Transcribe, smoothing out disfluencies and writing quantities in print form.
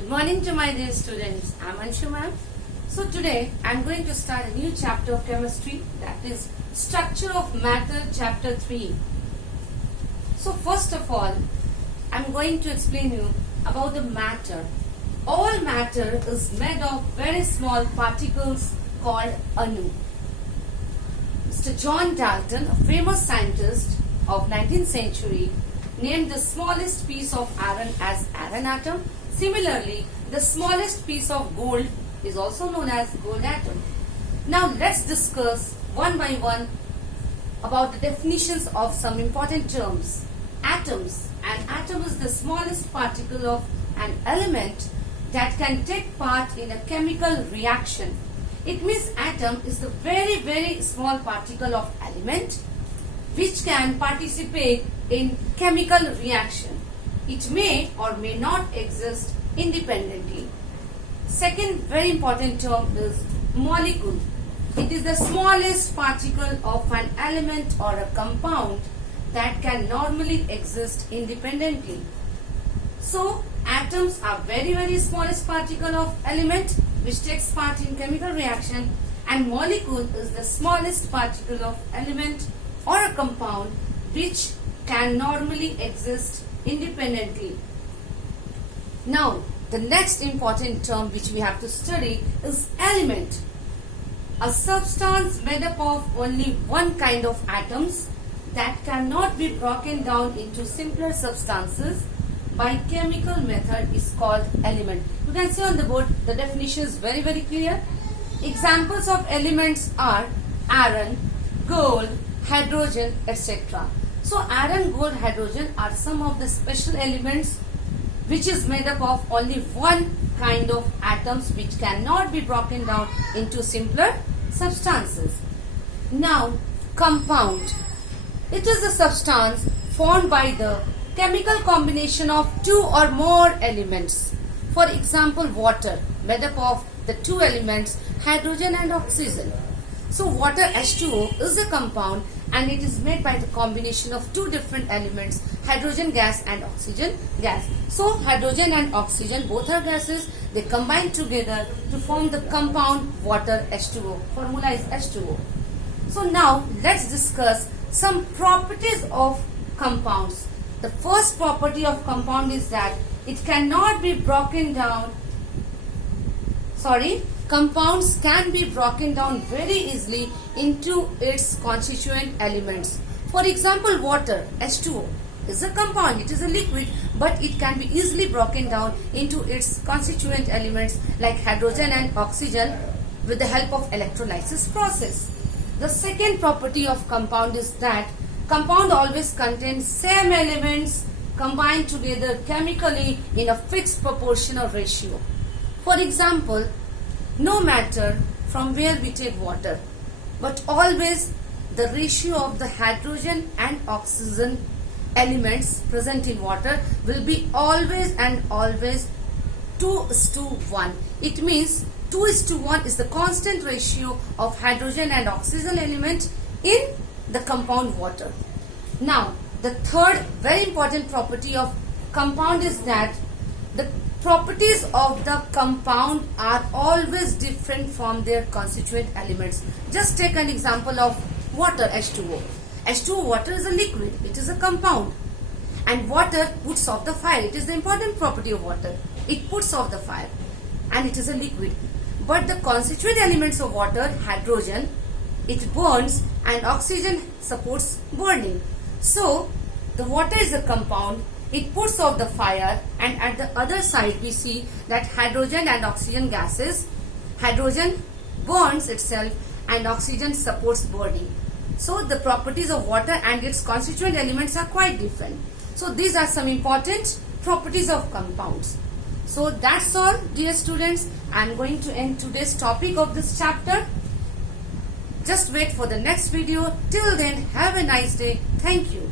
Good morning to my dear students. I am Anshu ma'am. So today I am going to start a new chapter of chemistry, that is Structure of Matter chapter 3. So first of all, I am going to explain you about the matter. All matter is made of very small particles called Anu. Mr. John Dalton, a famous scientist of 19th century, named the smallest piece of iron as iron atom. Similarly, the smallest piece of gold is also known as gold atom. Now let's discuss one by one about the definitions of some important terms. Atoms. An atom is the smallest particle of an element that can take part in a chemical reaction. It means atom is the very small particle of element which can participate in chemical reaction. It may or may not exist independently. Second very important term is molecule. It is the smallest particle of an element or a compound that can normally exist independently. So atoms are very smallest particle of element which takes part in chemical reaction, and molecule is the smallest particle of element or a compound which can normally exist independently. Now the next important term which we have to study is element. A substance made up of only one kind of atoms that cannot be broken down into simpler substances by chemical method is called element. You can see on the board the definition is very clear. Examples of elements are iron, gold, hydrogen, etc. So iron, gold, hydrogen are some of the special elements which is made up of only one kind of atoms which cannot be broken down into simpler substances. Now compound. It is a substance formed by the chemical combination of two or more elements. For example, water made up of the two elements hydrogen and oxygen. So water H2O is a compound and it is made by the combination of two different elements, hydrogen gas and oxygen gas. So hydrogen and oxygen both are gases, they combine together to form the compound water H2O. Formula is H2O. So now let's discuss some properties of compounds. The first property of compound is that it cannot be broken down. Compounds can be broken down very easily into its constituent elements. For example, water H2O is a compound, it is a liquid, but it can be easily broken down into its constituent elements like hydrogen and oxygen with the help of electrolysis process. The second property of compound is that compound always contains same elements combined together chemically in a fixed proportional ratio. For example, no matter from where we take water, but always the ratio of the hydrogen and oxygen elements present in water will be always 2:1. It means 2:1 is the constant ratio of hydrogen and oxygen element in the compound water. Now the third very important property of compound is that the properties of the compound are always different from their constituent elements. Just take an example of water H2O. H2O water is a liquid, it is a compound, and water puts off the fire. It is the important property of water. It puts off the fire and it is a liquid. But the constituent elements of water, hydrogen, it burns and oxygen supports burning. So the water is a compound, it puts off the fire, and at the other side we see that hydrogen and oxygen gases, hydrogen burns itself and oxygen supports burning. So the properties of water and its constituent elements are quite different. So these are some important properties of compounds. So that's all, dear students. I am going to end today's topic of this chapter. Just wait for the next video. Till then, have a nice day. Thank you.